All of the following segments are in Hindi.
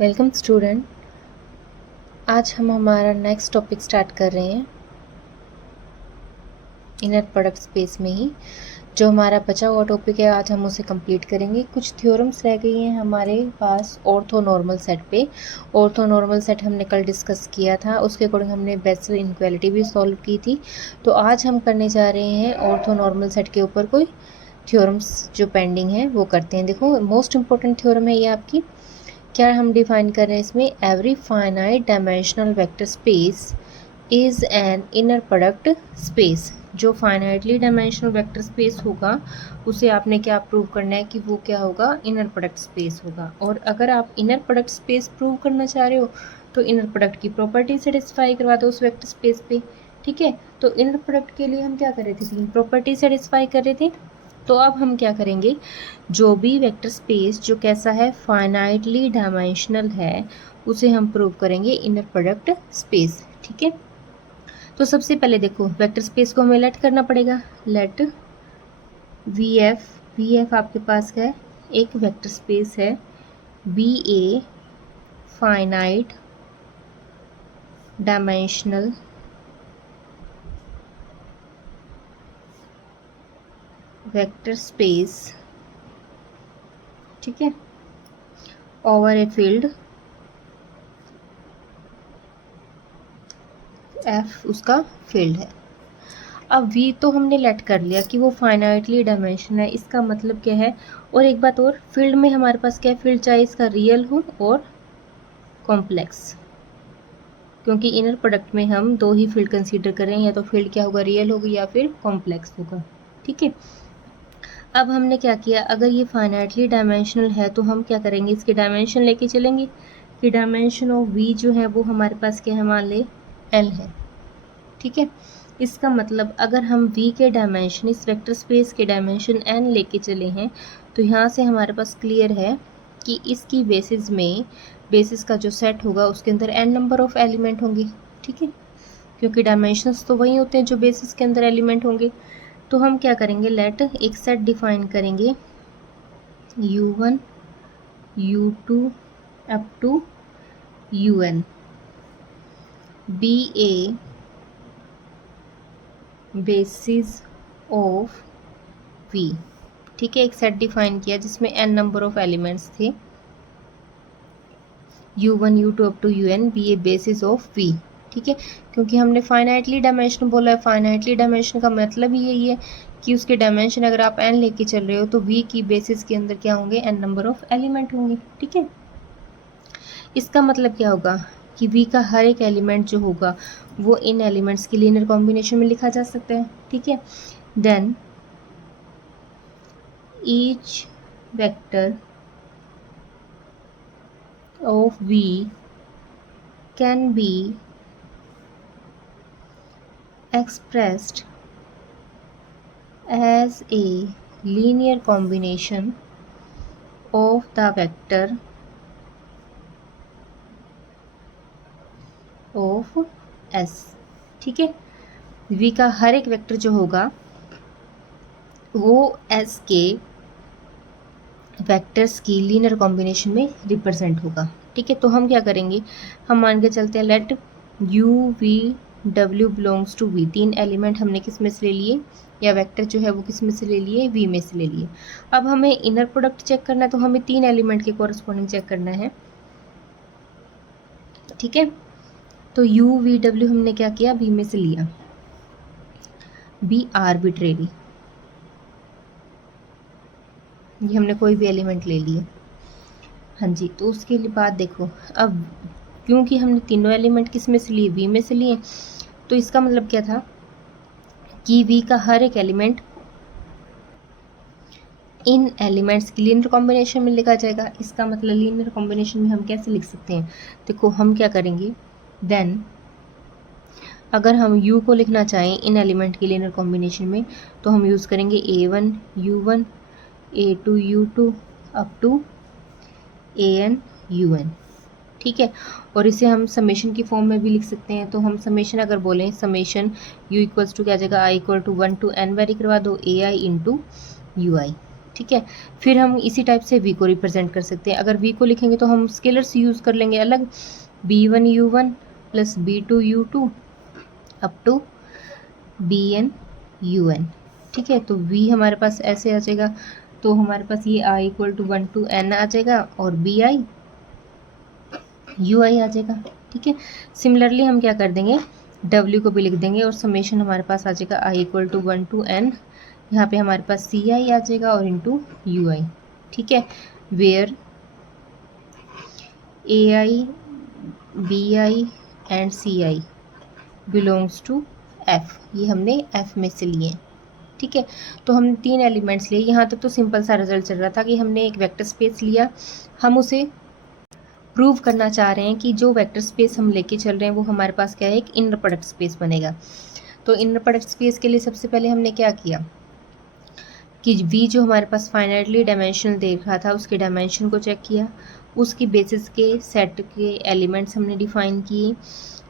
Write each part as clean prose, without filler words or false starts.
Welcome student. आज हम हमारा नेक्स्ट टॉपिक स्टार्ट कर रहे हैं इनर प्रोडक्ट स्पेस में ही। जो हमारा बचा हुआ टॉपिक है आज हम उसे कंप्लीट करेंगे। कुछ थ्योरम्स रह गई हैं हमारे पास ऑर्थोनॉर्मल सेट पे। ऑर्थोनॉर्मल सेट हमने कल डिस्कस किया था, उसके अकॉर्डिंग हमने बेसल इनक्वालिटी भी सॉल्व की थी। तो आज हम करने जा रहे हैं ऑर्थोनॉर्मल सेट के ऊपर कोई थ्योरम्स जो पेंडिंग है वो करते हैं। देखो मोस्ट इंपॉर्टेंट थ्योरम है ये आपकी। क्या हम डिफाइन कर रहे हैं इसमें? Every finite dimensional vector space is an inner product space. जो फाइनाइटली डायमेंशनल वेक्टर स्पेस होगा उसे आपने क्या प्रूव करना है कि वो क्या होगा? इनर प्रोडक्ट स्पेस होगा। और अगर आप इनर प्रोडक्ट स्पेस प्रूव करना चाह रहे हो तो इनर प्रोडक्ट की प्रॉपर्टी सेटिस्फाई करवा दो उस वेक्टर स्पेस पे। ठीक है, तो इनर प्रोडक्ट के लिए हम क्या कर रहे थे? तीन प्रॉपर्टी सेटिस्फाई कर रहे थे। तो अब हम क्या करेंगे, जो भी वेक्टर स्पेस जो कैसा है, फाइनाइटली डायमेंशनल है, उसे हम प्रूव करेंगे इनर प्रोडक्ट स्पेस। ठीक है, तो सबसे पहले देखो वेक्टर स्पेस को हमें लेट करना पड़ेगा। लेट वी एफ आपके पास है एक वेक्टर स्पेस है, be a finite dimensional vector space, ठीक है, ओवर ए फील्ड एफ उसका फील्ड है। अब वी तो हमने लेट कर लिया कि वो फाइनाइटली डायमेंशन है, इसका मतलब क्या है? और एक बात और, फील्ड में हमारे पास क्या है? फील्ड चाहे इसका रियल हो और कॉम्प्लेक्स, क्योंकि इनर प्रोडक्ट में हम दो ही फील्ड कंसीडर कर रहे हैं, या तो फील्ड क्या होगा? रियल होगा या फिर कॉम्प्लेक्स होगा। ठीक है, अब हमने क्या किया, अगर ये फाइनाइटली डायमेंशनल है तो हम क्या करेंगे, इसके डायमेंशन लेके चलेंगे कि डायमेंशन ऑफ वी जो है वो हमारे पास क्या है? मान ले एल है। ठीक है, इसका मतलब अगर हम v के डायमेंशन, इस वेक्टर स्पेस के डायमेंशन n लेके चले हैं तो यहाँ से हमारे पास क्लियर है कि इसकी बेसिस में, बेसिस का जो सेट होगा उसके अंदर n नंबर ऑफ एलिमेंट होंगे। ठीक है, क्योंकि डायमेंशंस तो वही होते हैं जो बेसिस के अंदर एलिमेंट होंगे। तो हम क्या करेंगे, लेट एक सेट डिफाइन करेंगे u1 u2 up to un, be a basis of v। ठीक है, एक सेट डिफाइन किया जिसमें n नंबर ऑफ एलिमेंट्स थे, u1 u2 up to un, be a basis of v। ठीक है, क्योंकि हमने फाइनाइटली डायमेंशन बोला है, फाइनाइटली डायमेंशन का मतलब ही यही है कि उसके डायमेंशन अगर आप n लेके चल रहे हो तो v की बेसिस के अंदर क्या होंगे? n नंबर ऑफ एलिमेंट होंगे। ठीक है, इसका मतलब क्या होगा कि v का हर एक एलिमेंट जो होगा वो इन एलिमेंट्स की लीनियर कॉम्बिनेशन में लिखा जा सकता है। ठीक है, then each vector of v can be expressed as a linear combination of the vector of s। ठीक है, v का हर एक वेक्टर जो होगा वो s के वेक्टर्स की लीनियर कॉम्बिनेशन में रिप्रेजेंट होगा। ठीक है, तो हम क्या करेंगे, हम मान के चलते हैं let u v w belongs to v। तीन एलिमेंट हमने किस में से ले लिए, या वेक्टर जो है वो किस में से ले लिए? v में से ले लिए। अब हमें इनर प्रोडक्ट चेक करना है तो हमें तीन एलिमेंट के कॉरस्पॉन्डिंग चेक करना है। ठीक है, तो u v w हमने क्या किया? v में से लिया, b आर्बिट्रेरी, ये हमने कोई भी एलिमेंट ले लिए। हाँ जी, तो उसके लिए बात देखो, अब क्योंकि हमने तीनों एलिमेंट किस में से लिए? v में से लिए, तो इसका मतलब क्या था कि v का हर एक एलिमेंट इन एलिमेंट्स की लीनियर कॉम्बिनेशन में लिखा जाएगा। इसका मतलब लीनियर कॉम्बिनेशन में हम कैसे लिख सकते हैं? देखो हम क्या करेंगे, देन अगर हम u को लिखना चाहें इन एलिमेंट की लीनियर कॉम्बिनेशन में तो हम यूज़ करेंगे a1 u1 a2 u2 up to an un। ठीक है, और इसे हम समेशन की फॉर्म में भी लिख सकते हैं। तो हम समेशन अगर बोलें, समेशन u इक्वल्स टू क्या आ जाएगा? i equal to 1 to n vary करवा दो ai इंटू ui। ठीक है। फिर हम इसी टाइप से v को रिप्रेजेंट कर सकते हैं। अगर v को लिखेंगे तो हम स्केलर्स यूज़ कर लेंगे अलग, b1 u1 plus b2 u2 up to bn un। ठीक है, तो v हमारे पास ऐसे आ जाएगा, तो हमारे पास ये i equal to 1 to n आ जाएगा और bi ui आ जाएगा। ठीक है, सिमिलरली हम क्या कर देंगे, w को भी लिख देंगे और समेशन हमारे पास आ जाएगा i equal to 1 to n, यहाँ पे हमारे पास ci आ जाएगा और इंटू ui। ठीक है, where ai bi and ci belongs to f, ये हमने f में से लिए। ठीक है, तो हम 3 एलिमेंट्स लिए। यहाँ तक तो सिंपल सा रिजल्ट चल रहा था कि हमने एक वेक्टर स्पेस लिया, हम उसे प्रूव करना चाह रहे हैं कि जो वेक्टर स्पेस हम लेके चल रहे हैं वो हमारे पास क्या है, एक इनर प्रोडक्ट स्पेस बनेगा। तो इनर प्रोडक्ट स्पेस के लिए सबसे पहले हमने क्या किया कि v जो हमारे पास फाइनाइटली डायमेंशनल देख रहा था उसके डायमेंशन को चेक किया, उसकी बेसिस के सेट के एलिमेंट्स हमने डिफाइन किए।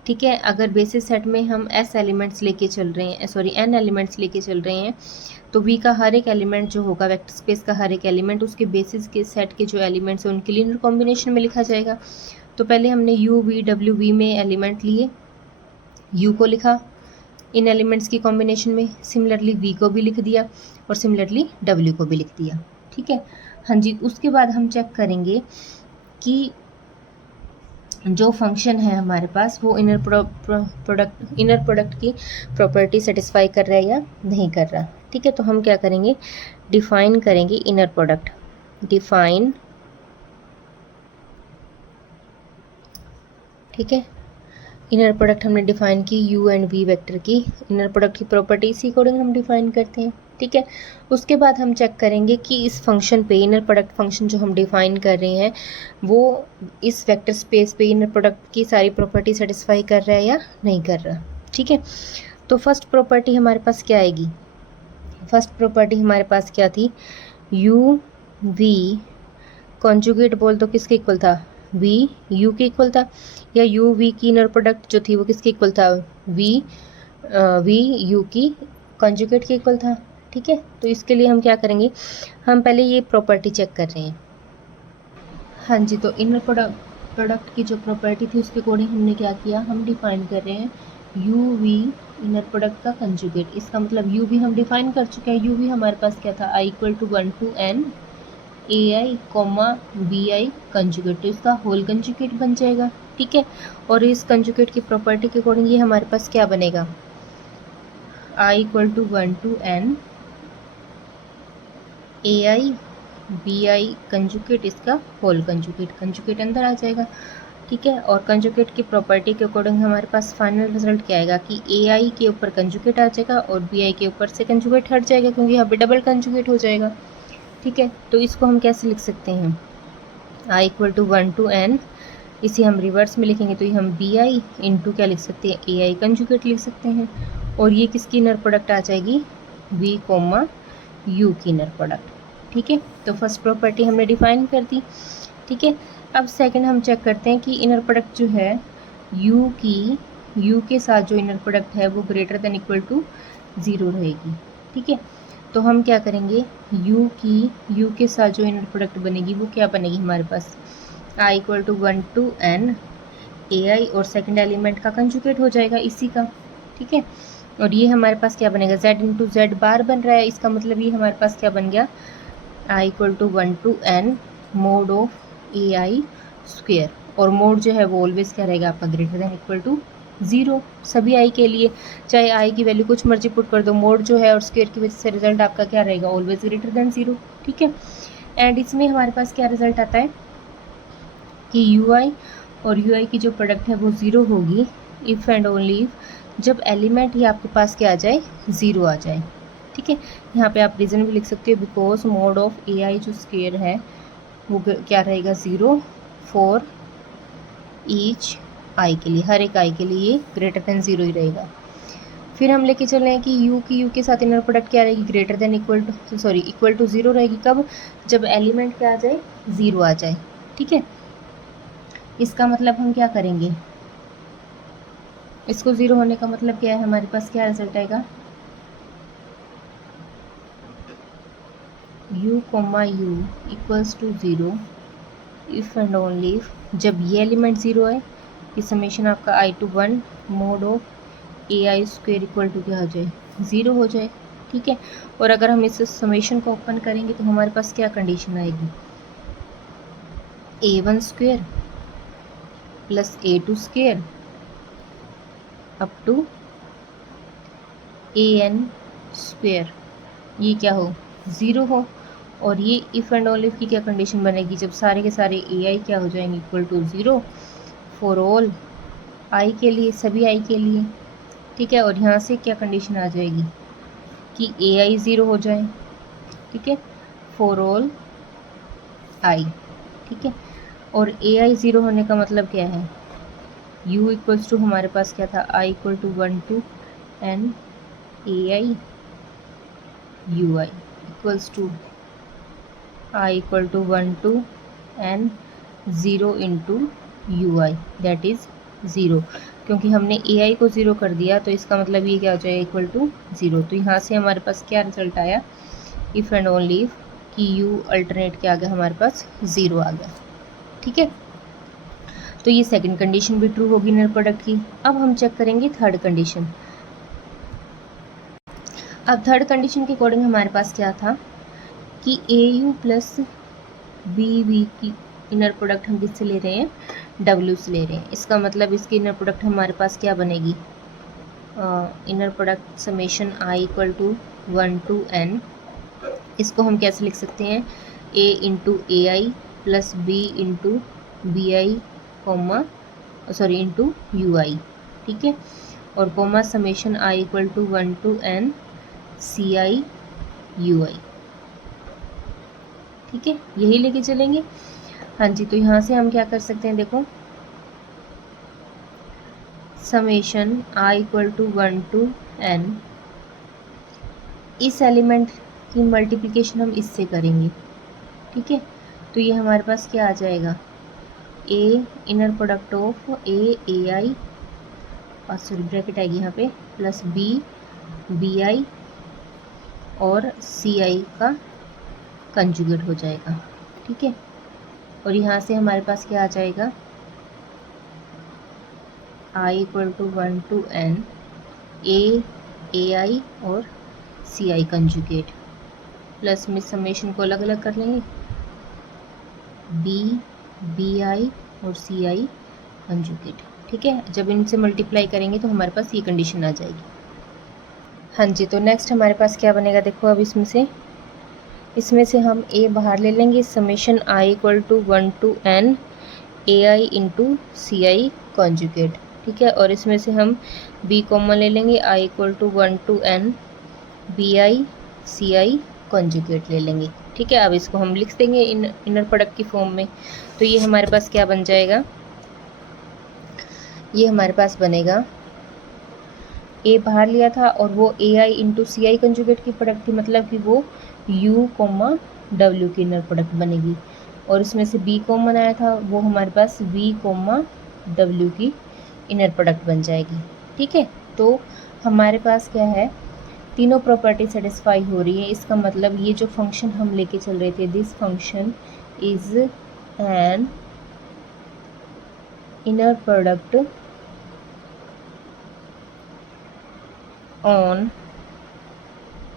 ठीक है, अगर बेसिस सेट में हम n एलिमेंट्स लेके चल रहे हैं तो v का हर एक एलिमेंट जो होगा, वेक्टर स्पेस का हर एक एलिमेंट उसके बेसिस के सेट के जो एलिमेंट्स हैं उनके लीनियर कॉम्बिनेशन में लिखा जाएगा। तो पहले हमने u v w v में एलिमेंट लिए, u को लिखा इन एलिमेंट्स की कॉम्बिनेशन में, सिमिलरली v को भी लिख दिया और सिमिलरली w को भी लिख दिया। ठीक है, हाँ जी, उसके बाद हम चेक करेंगे कि जो फंक्शन है हमारे पास वो इनर प्रोडक्ट की प्रॉपर्टी सेटिस्फाई कर रहा है या नहीं कर रहा। ठीक है, तो हम क्या करेंगे, डिफाइन करेंगे इनर प्रोडक्ट, डिफाइन। ठीक है, इनर प्रोडक्ट हमने डिफाइन की u एंड v वेक्टर की इनर प्रोडक्ट की प्रॉपर्टी इसी अकॉर्डिंग हम डिफाइन करते हैं। ठीक है, उसके बाद हम चेक करेंगे कि इस फंक्शन पे, इनर प्रोडक्ट फंक्शन जो हम डिफाइन कर रहे हैं वो इस वेक्टर स्पेस पे इनर प्रोडक्ट की सारी प्रॉपर्टी सेटिस्फाई कर रहा है या नहीं कर रहा। ठीक है, तो फर्स्ट प्रॉपर्टी हमारे पास क्या आएगी, फर्स्ट प्रॉपर्टी हमारे पास क्या थी, u v कॉन्जुगेट बोल तो किसके इक्वल था, v u के इक्वल था, या u v की इनर प्रोडक्ट जो थी वो किसके इक्वल था, v u की कॉन्जुगेट के इक्वल था। ठीक है, तो इसके लिए हम क्या करेंगे, हम पहले ये प्रॉपर्टी चेक कर रहे हैं। हाँ जी, तो इनर प्रोडक्ट की जो प्रॉपर्टी थी उसके अकॉर्डिंग हमने क्या किया, हम डिफाइन कर रहे हैं u v इनर प्रोडक्ट का कंजुगेट। इसका मतलब u v हम डिफाइन कर चुके हैं, u v हमारे पास क्या था, i equal to 1 to n ai comma bi conjugate, तो इसका होल कंजुगेट बन जाएगा। ठीक है, और इस कंजुगेट की प्रॉपर्टी के अकॉर्डिंग ये हमारे पास क्या बनेगा, i equal to 1 to n ai bi conjugate, इसका होल कंजुगेट अंदर आ जाएगा। ठीक है, और कंजुगेट की प्रॉपर्टी के अकॉर्डिंग हमारे पास फाइनल रिजल्ट क्या आएगा कि ai के ऊपर कंजुगेट आ जाएगा और bi के ऊपर से कंजुगेट हट जाएगा, क्योंकि यहाँ पे डबल कंजुगेट हो जाएगा। ठीक है, तो इसको हम कैसे लिख सकते हैं, i equal to 1 to n, इसे हम रिवर्स में लिखेंगे तो ये हम bi इंटू क्या लिख सकते हैं, ai कंजुगेट लिख सकते हैं, और ये किसकी इनर प्रोडक्ट आ जाएगी, v कोमा u की इनर प्रोडक्ट। ठीक है, तो फर्स्ट प्रॉपर्टी हमने डिफाइन कर दी। ठीक है, अब सेकंड हम चेक करते हैं कि इनर प्रोडक्ट जो है u के साथ जो इनर प्रोडक्ट है वो ग्रेटर देन इक्वल टू 0 रहेगी। ठीक है, तो हम क्या करेंगे, u के साथ जो इनर प्रोडक्ट बनेगी वो क्या बनेगी हमारे पास, i equal to 1 to n ai और सेकंड एलिमेंट का कंजुगेट हो जाएगा इसी का। ठीक है, और ये हमारे पास क्या बनेगा, z इंटू जेड बार बन रहा है, इसका मतलब ये हमारे पास क्या बन गया, i equal to 1 to n mod of ai square, और मोड जो है वो ऑलवेज क्या रहेगा आपका, ग्रेटर देन इक्वल टू 0 सभी i के लिए, चाहे i की वैल्यू कुछ मर्जी पुट कर दो, मोड जो है और स्क्वेयर की वजह से रिजल्ट आपका क्या रहेगा, ऑलवेज ग्रेटर देन 0। ठीक है, एंड इसमें हमारे पास क्या रिजल्ट आता है कि ui और ui की जो प्रोडक्ट है वो 0 होगी इफ़ एंड ओनली इफ जब एलिमेंट ही आपके पास क्या आ जाए, 0 आ जाए। ठीक है, यहाँ पे आप रीज़न भी लिख सकते हो, बिकॉज मोड ऑफ ai जो स्क्वेयर है वो क्या रहेगा, 0 फॉर ईच i के लिए, हर एक i के लिए ग्रेटर देन 0 ही रहेगा। फिर हम लेके चल रहे हैं कि u के साथ इनर प्रोडक्ट क्या रहेगी, ग्रेटर देन इक्वल टू 0 रहेगी, कब, जब एलिमेंट क्या आ जाए, 0 आ जाए। ठीक है, इसका मतलब हम क्या करेंगे, इसको 0 होने का मतलब क्या है, हमारे पास क्या रिजल्ट आएगा, u comma u equals to 0 if and only if जब ये एलिमेंट 0 है, ये समेशन आपका i to 1 mod of a i square equal to क्या हो जाए, 0 हो जाए। ठीक है, और अगर हम इस समेशन को ओपन करेंगे तो हमारे पास क्या कंडीशन आएगी, a1 square plus a2 square up to an square, ये क्या हो, 0 हो। और ये इफ़ एंड ऑल इफ की क्या कंडीशन बनेगी, जब सारे के सारे ए आई क्या हो जाएंगे, equal to 0 for all i के लिए, सभी आई के लिए। ठीक है, और यहाँ से क्या कंडीशन आ जाएगी कि ए आई 0 हो जाए। ठीक है, फॉर ऑल आई। ठीक है, और ए आई 0 होने का मतलब क्या है, u इक्वल्स टू हमारे पास क्या था, i equal to 1 to n a i you i equals to i equal to 1 to n 0 into you i that is 0। क्योंकि हमने ए आई को 0 कर दिया तो इसका मतलब ये क्या हो जाएगा, इक्वल टू 0। तो यहाँ से हमारे पास क्या रिजल्ट आया, इफ़ एंड ओनली इफ कि u अल्टरनेट क्या आ गया, हमारे पास 0 आ गया। ठीक है, तो ये सेकंड कंडीशन भी ट्रू होगी इनर प्रोडक्ट की। अब हम चेक करेंगे थर्ड कंडीशन। अब थर्ड कंडीशन के अकॉर्डिंग हमारे पास क्या था कि ए यू प्लस बी वी की इनर प्रोडक्ट हम किससे ले रहे हैं, डब्ल्यू से ले रहे हैं। इसका मतलब इसकी इनर प्रोडक्ट हमारे पास क्या बनेगी, inner product summation I equal to 1 to n। इसको हम कैसे लिख सकते हैं, a into A I plus B into B I comma sorry into you I. ठीक है, और comma summation I equal to 1 to n C I you I. ठीक है, यही लेके चलेंगे। हाँ जी, तो यहाँ से हम क्या कर सकते हैं, देखो summation I equal to 1 to n, इस एलिमेंट की मल्टीप्लिकेशन हम इससे करेंगे। ठीक है, तो ये हमारे पास क्या आ जाएगा, a inner product of a आई और सॉरी ब्रैकेट आएगी यहाँ पे प्लस बी आई और सी आई का कंजुगेट हो जाएगा। ठीक है, और यहाँ से हमारे पास क्या आ जाएगा, I equal to 1 to n a आई और सी आई कंजुगेट प्लस में समेशन को अलग अलग कर लेंगे, बी आई और सी आई कंजुगेट। ठीक है, जब इनसे मल्टीप्लाई करेंगे तो हमारे पास ये कंडीशन आ जाएगी। हाँ जी, तो नेक्स्ट हमारे पास क्या बनेगा, देखो अब इसमें से हम a बाहर ले लेंगे, summation I equal to 1 to n a i into c i conjugate. ठीक है, और इसमें से हम b कॉमन ले लेंगे, i equal to 1 to n b i c i conjugate ले लेंगे। ठीक है, अब इसको हम लिख देंगे इनर प्रोडक्ट की फॉर्म में। तो ये हमारे पास क्या बन जाएगा, ये हमारे पास बनेगा, ए बाहर लिया था और वो ए i into c I conjugate की प्रोडक्ट थी, मतलब कि वो u कोमा डब्ल्यू की इनर प्रोडक्ट बनेगी। और इसमें से b कॉमन आया था, वो हमारे पास v कोमा डब्ल्यू की इनर प्रोडक्ट बन जाएगी। ठीक है, तो हमारे पास क्या है, तीनों प्रॉपर्टी सेटिस्फाई हो रही है। इसका मतलब ये जो फंक्शन हम लेके चल रहे थे, this function is an inner product on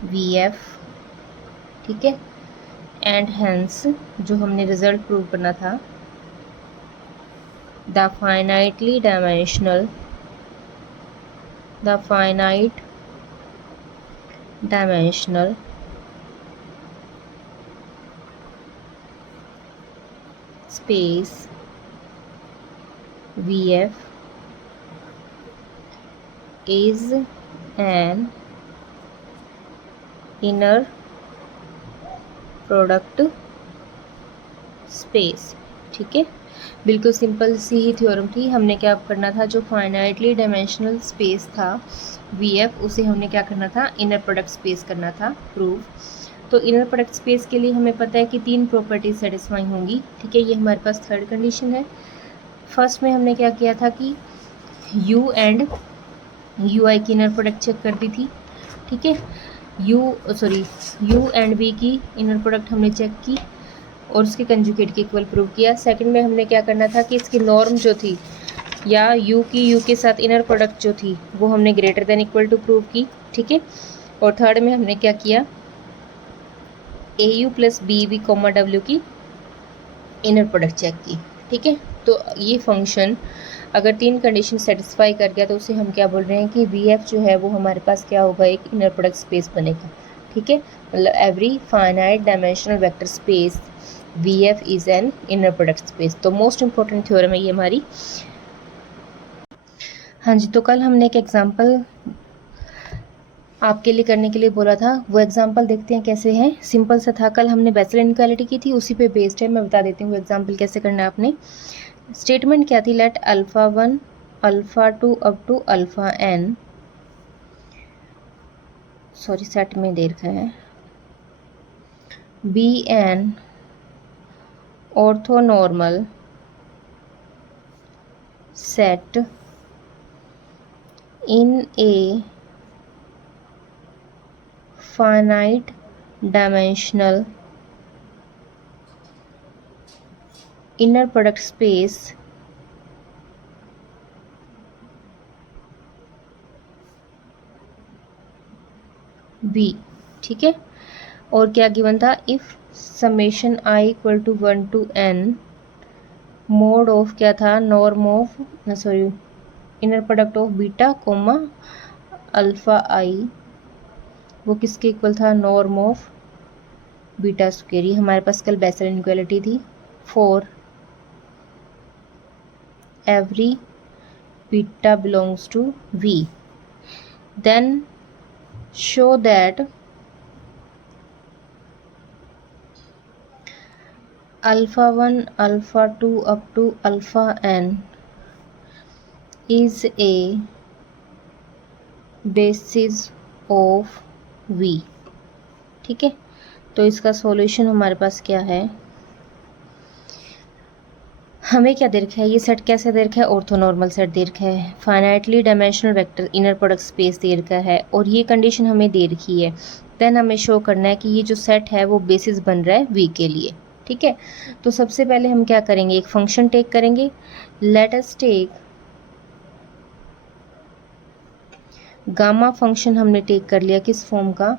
V F. ठीक है, एंड हेंस जो हमने रिजल्ट प्रूव करना था, the finite dimensional space V F is an inner product space. ठीक है, बिल्कुल सिंपल सी ही थ्योरम थी। हमने क्या करना था, जो फाइनाइटली डायमेंशनल स्पेस था वी एफ, उसे हमने क्या करना था, इनर प्रोडक्ट स्पेस करना था प्रूव। तो इनर प्रोडक्ट स्पेस के लिए हमें पता है कि तीन प्रॉपर्टीज सेटिस्फाई होंगी। ठीक है, ये हमारे पास थर्ड कंडीशन है। फर्स्ट में हमने क्या किया था कि u एंड यू आई की इनर प्रोडक्ट चेक कर दी थी। ठीक है, यू एंड बी की इनर प्रोडक्ट हमने चेक की और उसके कंजुगेट के इक्वल प्रूव किया। सेकंड में हमने क्या करना था कि इसकी नॉर्म जो थी या यू के साथ इनर प्रोडक्ट जो थी वो हमने greater than equal to prove की, ठीक है। और थर्ड में हमने क्या किया, A U plus B B comma W की इनर प्रोडक्ट चेक की, ठीक है। तो ये फंक्शन अगर 3 कंडीशन सेटिस्फाई कर गया तो उसे हम क्या बोल रहे हैं कि वी एफ जो है वो हमारे पास क्या होगा, एक इनर प्रोडक्ट स्पेस बनेगा, ठीक है। मतलब every finite dimensional vector space V F is an inner product space. तो मोस्ट इंपॉर्टेंट थ्योरम है ये हमारी। हाँ जी, तो कल हमने एक एग्जाम्पल आपके लिए करने के लिए बोला था, वो एग्जाम्पल देखते हैं कैसे है। सिंपल सा था, कल हमने बेसल इनइक्वालिटी की थी, उसी पे बेस्ड है। मैं बता देती हूँ एग्जाम्पल कैसे करना है आपने। स्टेटमेंट क्या थी, let alpha 1 alpha 2 up to alpha n, sorry set में दे रखा है, be an orthonormal set in a finite dimensional inner product space B, ठीक है। और क्या गिवन था, if summation i equal to 1 to n mod of क्या था, norm of sorry inner product of beta comma alpha I, वो किसके इक्वल था, नॉर्म ऑफ बीटा स्क्वायर। ये हमारे पास कल बेसल इनइक्वालिटी थी। For every beta belongs to V, then show that alpha 1 alpha 2 up to alpha n is a basis of V, ठीक है। तो इसका सॉल्यूशन हमारे पास क्या है, हमें क्या दे रखा है, ये सेट कैसे दे रखा है, ऑर्थोनॉर्मल सेट दे रखा है, finitely dimensional vector inner product space दे रखा है और ये कंडीशन हमें दे रखी है। देन हमें शो करना है कि ये जो सेट है वो बेसिस बन रहा है वी के लिए, ठीक है। तो सबसे पहले हम क्या करेंगे, एक फंक्शन टेक करेंगे। Let us take gamma function, हमने टेक कर लिया किस फॉर्म का,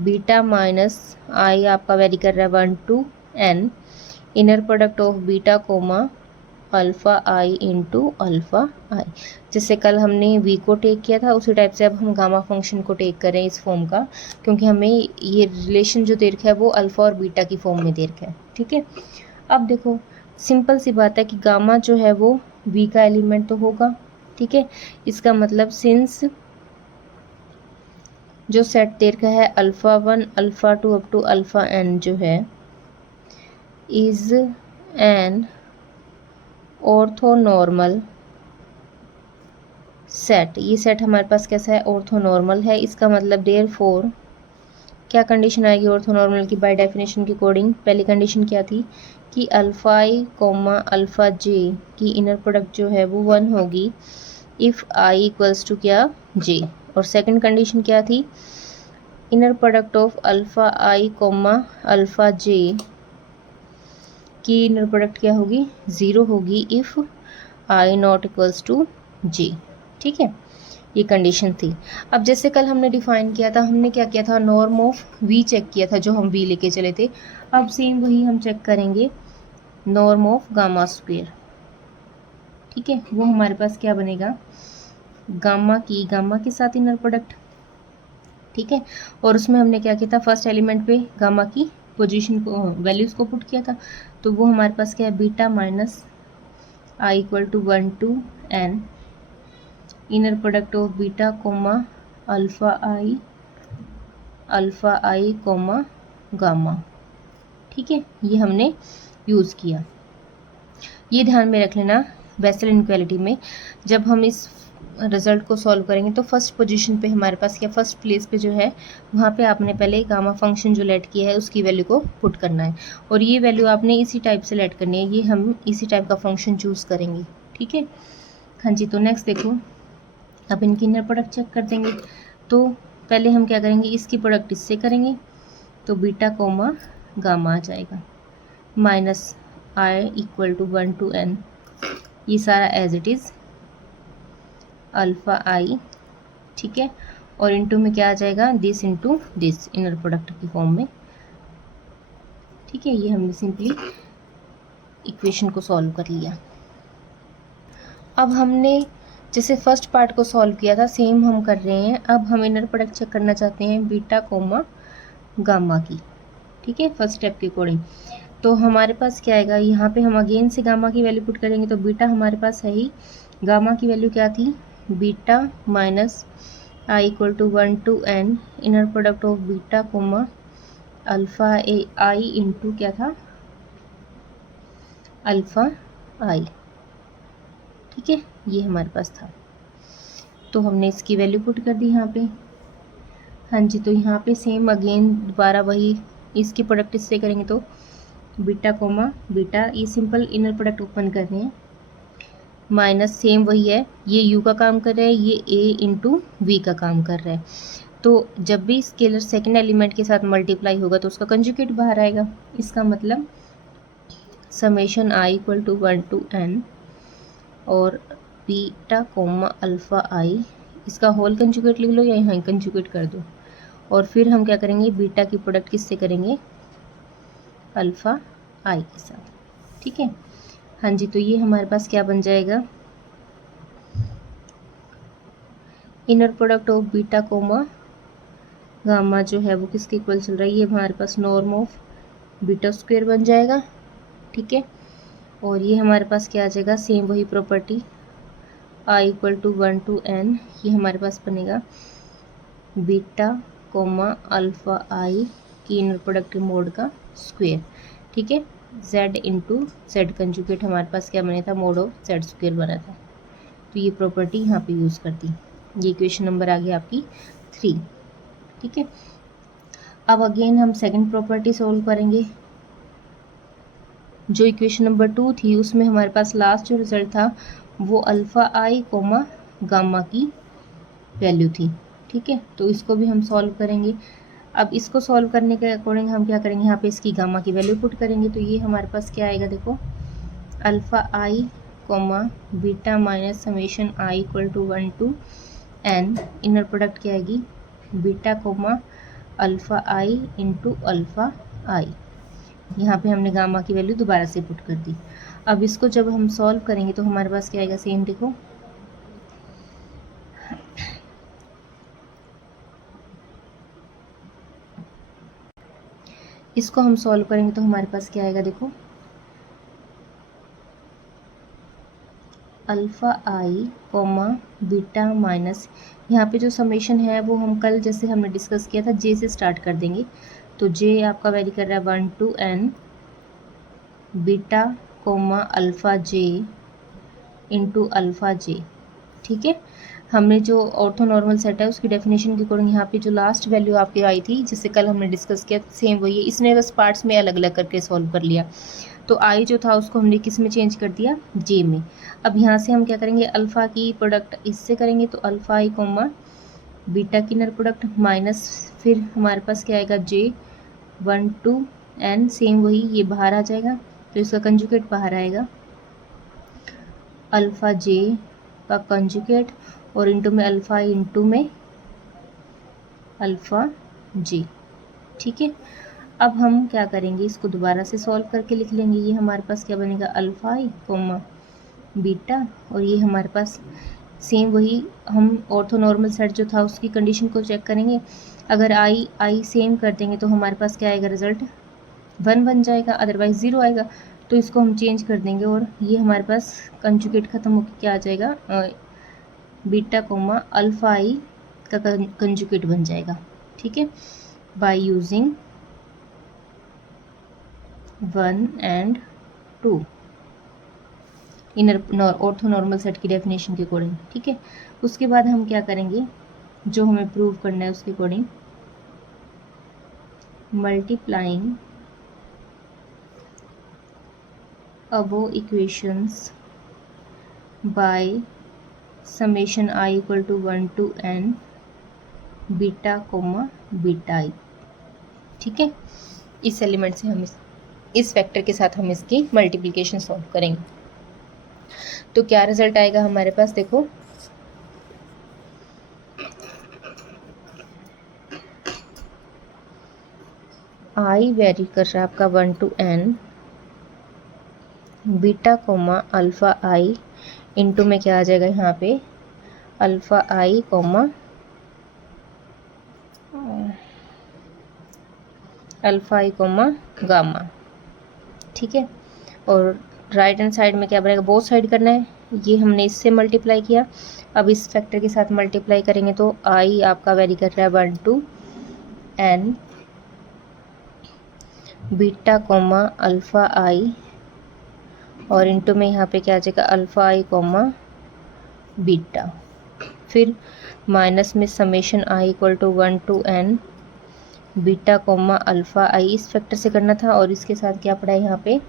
बीटा माइनस आई आपका वेरी कर रहा है 1 to n, inner product of beta comma alpha I into alpha I. जैसे कल हमने वी को टेक किया था उसी टाइप से अब हम गामा फंक्शन को टेक करें इस फॉर्म का, क्योंकि हमें ये रिलेशन जो दे रखा है वो अल्फ़ा और बीटा की फॉर्म में दे रखा है, ठीक है। अब देखो सिंपल सी बात है कि गामा जो है वो वी का एलिमेंट तो होगा, ठीक है। इसका मतलब सिंस जो सेट दे रखा है alpha 1 alpha 2 up to alpha n जो है इज़ एन ऑर्थोनॉर्मल सेट, ये सेट हमारे पास कैसा है, ऑर्थोनॉर्मल है। इसका मतलब देयरफॉर क्या कंडीशन आएगी ऑर्थोनॉर्मल की, बाय डेफिनेशन के अकॉर्डिंग पहली कंडीशन क्या थी कि अल्फ़ा आई कोमा अल्फ़ा जे की इनर प्रोडक्ट जो है वो 1 होगी इफ़ आई इक्वल्स टू क्या, जे। और सेकंड कंडीशन क्या थी, inner product of alpha I comma alpha J की इनर प्रोडक्ट क्या होगी, 0 होगी if I not equals to J, ठीक है। ये कंडीशन थी। अब जैसे कल हमने डिफाइन किया था, हमने क्या किया था, नॉर्म ऑफ वी चेक किया था जो हम वी लेके चले थे। अब सेम वही हम चेक करेंगे नॉर्म ऑफ गामा स्क्वायर, ठीक है। वो हमारे पास क्या बनेगा, गामा के साथ इनर प्रोडक्ट, ठीक है। और उसमें हमने क्या किया था, फर्स्ट एलिमेंट पे गामा की पोजीशन को वैल्यूज़ को पुट किया था, तो वो हमारे पास क्या है, beta minus i equal to 1 to n inner product of beta comma alpha I comma gamma, ठीक है। ये हमने यूज़ किया। ये ध्यान में रख लेना बेसल इनइक्वालिटी में जब हम इस रिजल्ट को सॉल्व करेंगे तो फर्स्ट पोजीशन पे हमारे पास क्या, फर्स्ट प्लेस पे जो है वहाँ पे आपने पहले गामा फंक्शन जो लेट किया है उसकी वैल्यू को पुट करना है और ये वैल्यू आपने इसी टाइप से लेट करनी है। ये हम इसी टाइप का फंक्शन चूज़ करेंगे, ठीक है। हाँ जी, तो नेक्स्ट देखो, अब इनकी इनर प्रोडक्ट चेक कर देंगे। तो पहले हम क्या करेंगे, इसकी प्रोडक्ट इससे करेंगे तो बीटा कोमा गामा आ जाएगा, minus i equal to 1 to n, ये सारा एज इट इज़ अल्फ़ा आई, ठीक है। और इनटू में क्या आ जाएगा, this into this, inner product की फॉर्म में, ठीक है। ये हमने सिंपली इक्वेशन को सॉल्व कर लिया। अब हमने जैसे फर्स्ट पार्ट को सॉल्व किया था सेम हम कर रहे हैं। अब हम इनर प्रोडक्ट चेक करना चाहते हैं बीटा कोमा गामा की, ठीक है, फर्स्ट स्टेप के अकॉर्डिंग। तो हमारे पास क्या आएगा, यहाँ पे हम अगेन से गामा की वैल्यू पुट करेंगे तो बीटा हमारे पास है ही, गामा की वैल्यू क्या थी, beta minus i equal to 1 to n, inner product of beta comma alpha a i into क्या था, अल्फ़ा आई, ठीक है, ये हमारे पास था। तो हमने इसकी वैल्यू पुट कर दी यहाँ पे। हाँ जी, तो यहाँ पे सेम अगेन दोबारा वही, इसकी प्रोडक्ट इससे करेंगे तो बीटा कोमा बीटा, ये सिंपल इनर प्रोडक्ट ओपन कर रहे हैं, माइनस सेम वही है, ये u का काम कर रहा है, ये a इंटू वी का काम कर रहा है। तो जब भी स्केलर सेकेंड एलिमेंट के साथ मल्टीप्लाई होगा तो उसका कंजुगेट बाहर आएगा। इसका मतलब summation i equal to 1 to n और बीटा कोमा अल्फ़ा आई, इसका होल कंजुगेट लिख लो या यहाँ कंजुगेट कर दो। और फिर हम क्या करेंगे, बीटा की प्रोडक्ट किससे करेंगे, अल्फ़ा आई के साथ, ठीक है। हाँ जी, तो ये हमारे पास क्या बन जाएगा, inner product of beta comma gamma जो है वो किसके इक्वल चल रहा है, ये हमारे पास नॉर्म ऑफ बीटा स्क्वायर बन जाएगा, ठीक है। और ये हमारे पास क्या आ जाएगा, सेम वही property i equal to 1 to n, ये हमारे पास बनेगा बीटा कोमा अल्फ़ा आई की इनर प्रोडक्ट मोड का स्क्वायर, ठीक है। z इंटू जेड कंजुगेट हमारे पास क्या बना था, मोड ऑफ जेड स्क्वायर बना था। तो ये प्रॉपर्टी यहाँ पे यूज़ कर दी। ये इक्वेशन नंबर आ गया आपकी 3, ठीक है। अब अगेन हम सेकंड प्रॉपर्टी सोल्व करेंगे। जो इक्वेशन नंबर 2 थी उसमें हमारे पास लास्ट जो रिजल्ट था वो अल्फ़ा आई कोमा गामा की वैल्यू थी, ठीक है। तो इसको भी हम सॉल्व करेंगे। अब इसको सॉल्व करने के अकॉर्डिंग हम क्या करेंगे, यहाँ पे इसकी गामा की वैल्यू पुट करेंगे। तो ये हमारे पास क्या आएगा, देखो alpha I comma beta minus summation I equal to 1 to n, inner product क्या आएगी, beta comma alpha I into alpha i. यहाँ पे हमने गामा की वैल्यू दोबारा से पुट कर दी। अब इसको जब हम सॉल्व करेंगे तो हमारे पास क्या आएगा, सेम देखो इसको हम सॉल्व करेंगे तो हमारे पास क्या आएगा, देखो अल्फ़ा आई कोमा बीटा माइनस, यहाँ पे जो समेशन है वो हम कल जैसे हमने डिस्कस किया था जे से स्टार्ट कर देंगे। तो जे आपका वैरी कर रहा है 1 to n beta comma alpha J into alpha J, ठीक है। हमने जो ऑर्थो नॉर्मल सेट है उसकी डेफिनेशन के अकॉर्डिंग यहाँ पे जो लास्ट वैल्यू आपकी आई थी जिससे कल हमने डिस्कस किया सेम वही है, इसने बस पार्ट्स में अलग अलग करके सॉल्व कर लिया। तो आई जो था उसको हमने किस में चेंज कर दिया, जे में। अब यहाँ से हम क्या करेंगे, अल्फ़ा की प्रोडक्ट इससे करेंगे तो अल्फ़ा आई कोमा बीटा की इनर प्रोडक्ट माइनस फिर हमारे पास क्या आएगा, जे 1 to n, सेम वही ये बाहर आ जाएगा तो इसका कंजुगेट बाहर आएगा, अल्फ़ा जे का कंजुगेट और इंटू में अल्फ़ा इंटू में अल्फ़ा जे, ठीक है। अब हम क्या करेंगे, इसको दोबारा से सॉल्व करके लिख लेंगे। ये हमारे पास क्या बनेगा, अल्फ़ा आई कोमा बीटा, और ये हमारे पास सेम वही हम ऑर्थो नॉर्मल सेट जो था उसकी कंडीशन को चेक करेंगे। अगर आई सेम कर देंगे तो हमारे पास क्या आएगा, रिजल्ट 1 बन जाएगा, अदरवाइज 0 आएगा। तो इसको हम चेंज कर देंगे और ये हमारे पास कंजुगेट ख़त्म होकर क्या आ जाएगा, बीटा कोमा अल्फ़ा आई का कंजुगेट बन जाएगा, ठीक है, by using 1 and 2 inner ortho normal set की डेफिनेशन के अकॉर्डिंग, ठीक है। उसके बाद हम क्या करेंगे, जो हमें प्रूव करना है उसके according multiplying above equations by summation I equal to 1 to n beta comma beta I. ठीक है, इस एलिमेंट से हम इस फैक्टर के साथ हम इसकी मल्टीप्लिकेशन सॉल्व करेंगे। तो क्या रिजल्ट आएगा हमारे पास, देखो आई वेरी कर रहा है आपका 1 to n beta comma alpha I into में क्या आ जाएगा यहाँ पे अल्फ़ा आई कोमा अल्फ़ा आई कोमा गामा। ठीक है, और राइट हैंड साइड में क्या बनेगा, बोथ साइड करना है, ये हमने इससे मल्टीप्लाई किया, अब इस फैक्टर के साथ मल्टीप्लाई करेंगे तो आई आपका वेरी कर रहा है 1 to n beta comma alpha I और इंटू में यहाँ पे क्या आ जाएगा अल्फ़ा आई कोमा बीटा, फिर माइनस में summation I equal to 1 to n beta comma alpha I, इस फैक्टर से करना था, और इसके साथ क्या पड़ा है यहाँ पे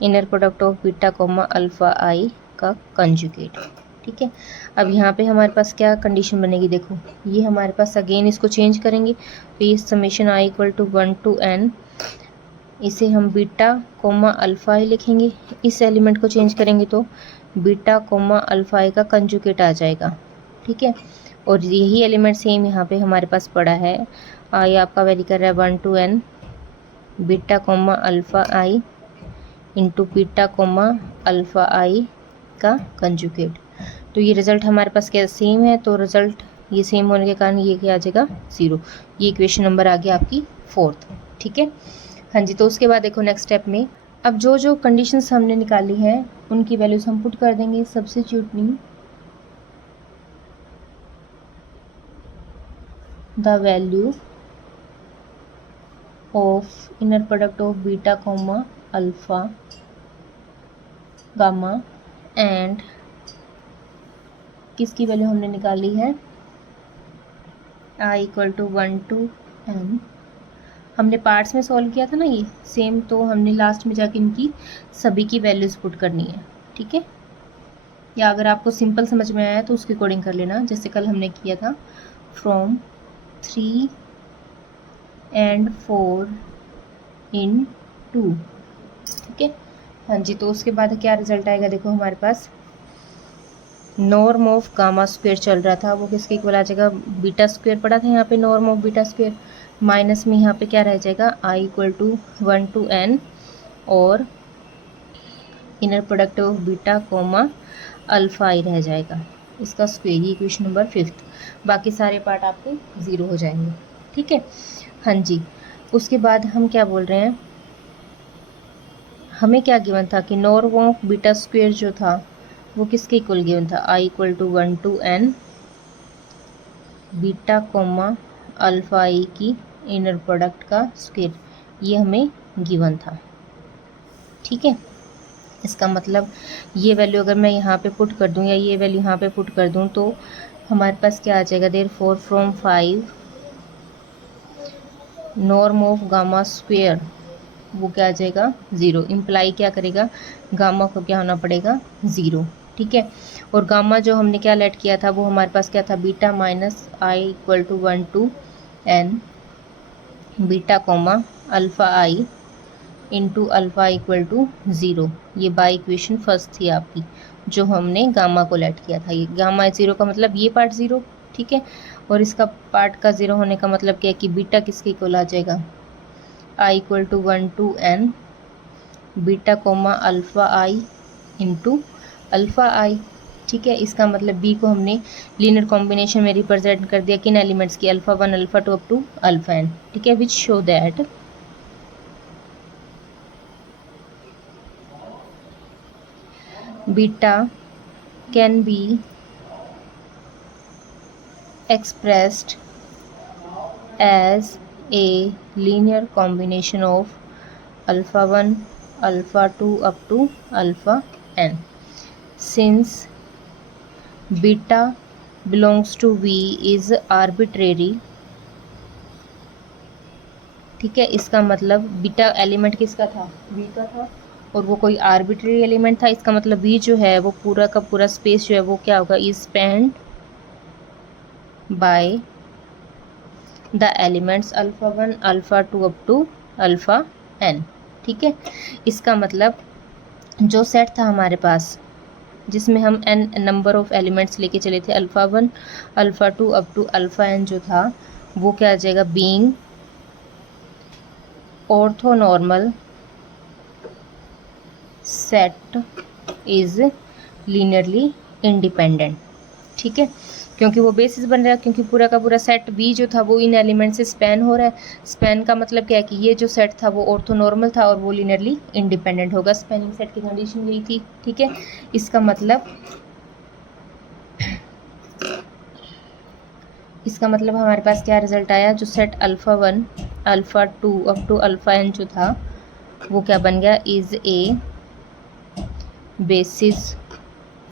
inner product of beta comma alpha I का कंजुगेट। ठीक है, अब यहाँ पे हमारे पास क्या कंडीशन बनेगी, देखो ये हमारे पास अगेन इसको चेंज करेंगे, तो ये summation I equal to 1 to n, इसे हम बीटा कोमा अल्फ़ा आई लिखेंगे, इस एलिमेंट को चेंज करेंगे तो बीटा कोमा अल्फ़ा आई का कंजुगेट आ जाएगा। ठीक है, और यही एलिमेंट सेम यहाँ पे हमारे पास पड़ा है, आई आपका वैल्यू कर रहा है 1 to n beta comma alpha I into beta comma alpha I का कंजुगेट। तो ये रिज़ल्ट हमारे पास क्या सेम है, तो रिज़ल्ट ये सेम होने के कारण ये क्या आ जाएगा 0। ये इक्वेशन नंबर आ गया आपकी 4th। ठीक है, हाँ जी, तो उसके बाद देखो नेक्स्ट स्टेप में अब जो जो कंडीशंस हमने निकाली है उनकी वैल्यूज हम पुट कर देंगे, substituting the value of inner product of beta comma alpha gamma and किसकी वैल्यू हमने निकाली है i equal to 1 to n। हमने पार्ट्स में सॉल्व किया था ना ये सेम, तो हमने लास्ट में जाके इनकी सभी की वैल्यूज पुट करनी है। ठीक है, या अगर आपको सिंपल समझ में आया तो उसके अकॉर्डिंग कर लेना, जैसे कल हमने किया था फ्रॉम 3 and 4 in 2। ठीक है, हाँ जी, तो उसके बाद क्या रिजल्ट आएगा, देखो हमारे पास नॉर्म ऑफ गामा स्क्वायर चल रहा था, वो किसके इक्वल आ जाएगा, बीटा स्क्वायर पड़ा था यहाँ पे, norm of beta square minus में यहाँ पे क्या रह जाएगा I equal to 1 to n और inner product of beta comma alpha I रह जाएगा, इसका स्क्वायर, ये इक्वेशन नंबर 5th। बाकी सारे पार्ट आपके 0 हो जाएंगे। ठीक है, हाँ जी, उसके बाद हम क्या बोल रहे हैं, हमें क्या गिवन था कि नॉर्म ऑफ बीटा स्क्वायर जो था वो किसके इक्वल गिवन था, I equal to 1 to n beta comma alpha I की इनर प्रोडक्ट का स्क्वायर, ये हमें गिवन था। ठीक है, इसका मतलब ये वैल्यू अगर मैं यहाँ पे पुट कर दूँ या ये वैल्यू यहाँ पे पुट कर दूँ तो हमारे पास क्या आ जाएगा, therefore from 5 norm of gamma square वो क्या आ जाएगा 0, इम्प्लाई क्या करेगा गामा को क्या होना पड़ेगा 0। ठीक है, और गामा जो हमने क्या लेट किया था वो हमारे पास क्या था beta minus i equal to 1 to n beta comma alpha I into alpha equal to 0, ये बाई इक्वेशन फर्स्ट थी आपकी जो हमने गामा को लेट किया था। ये गामा 0 का मतलब ये पार्ट 0। ठीक है, और इसका पार्ट का 0 होने का मतलब क्या है कि बीटा किसके इक्वल आ जाएगा I equal to 1 to n beta comma alpha I into alpha आई। ठीक है, इसका मतलब बी को हमने लीनियर कॉम्बिनेशन में रिप्रेजेंट कर दिया किन एलिमेंट्स की, alpha 1 alpha 2 up to alpha n। ठीक है, which show that beta can be expressed as a linear combination of alpha 1 alpha 2 up to alpha n since beta belongs to V is arbitrary। ठीक है, इसका मतलब बीटा एलिमेंट किसका था V का था और वो कोई आर्बिट्रेरी एलिमेंट था, इसका मतलब V जो है वो पूरा का पूरा स्पेस जो है वो क्या होगा is spanned by the elements alpha 1 alpha 2 up to alpha n। ठीक है, इसका मतलब जो सेट था हमारे पास जिसमें हम n नंबर ऑफ एलिमेंट्स लेके चले थे, alpha 1 alpha 2 up to alpha n जो था वो क्या आ जाएगा, being orthonormal set is linearly independent. ठीक है, क्योंकि वो बेसिस बन रहा है, क्योंकि पूरा का पूरा सेट V जो था वो इन एलिमेंट से स्पैन हो रहा है। स्पैन का मतलब क्या है कि ये जो सेट था वो ऑर्थोनॉर्मल था और वो लीनियरली इंडिपेंडेंट होगा। स्पैनिंग सेट की कंडीशन यही थी। ठीक है, इसका मतलब हमारे पास क्या रिजल्ट आया, जो set alpha 1 alpha 2 up to alpha n जो था वो क्या बन गया, is a basis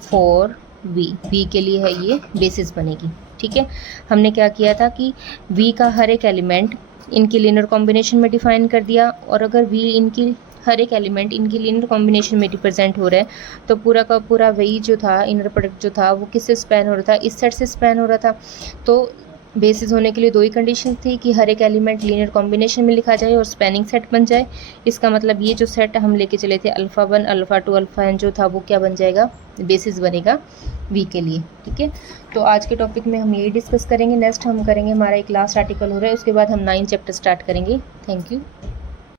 for V के लिए है, ये बेसिस बनेगी। ठीक है, हमने क्या किया था कि V का हर एक एलिमेंट इनकी लीनियर कॉम्बिनेशन में डिफाइन कर दिया, और अगर V इनकी हर एक एलिमेंट इनकी लीनियर कॉम्बिनेशन में रिप्रेजेंट हो रहा है तो पूरा का पूरा वही जो था इनर प्रोडक्ट जो था वो किससे स्पैन हो रहा था, इस सेट से स्पैन हो रहा था। तो बेसिस होने के लिए दो ही कंडीशन थी कि हर एक एलिमेंट लीनियर कॉम्बिनेशन में लिखा जाए और स्पैनिंग सेट बन जाए। इसका मतलब ये जो सेट हम लेके चले थे अल्फ़ा 1 अल्फ़ा 2 अल्फ़ा n जो था वो क्या बन जाएगा, बेसिस बनेगा V के लिए। ठीक है, तो आज के टॉपिक में हम यही डिस्कस करेंगे। नेक्स्ट हम करेंगे, हमारा एक लास्ट आर्टिकल हो रहा है, उसके बाद हम 9 चैप्टर स्टार्ट करेंगे। Thank you.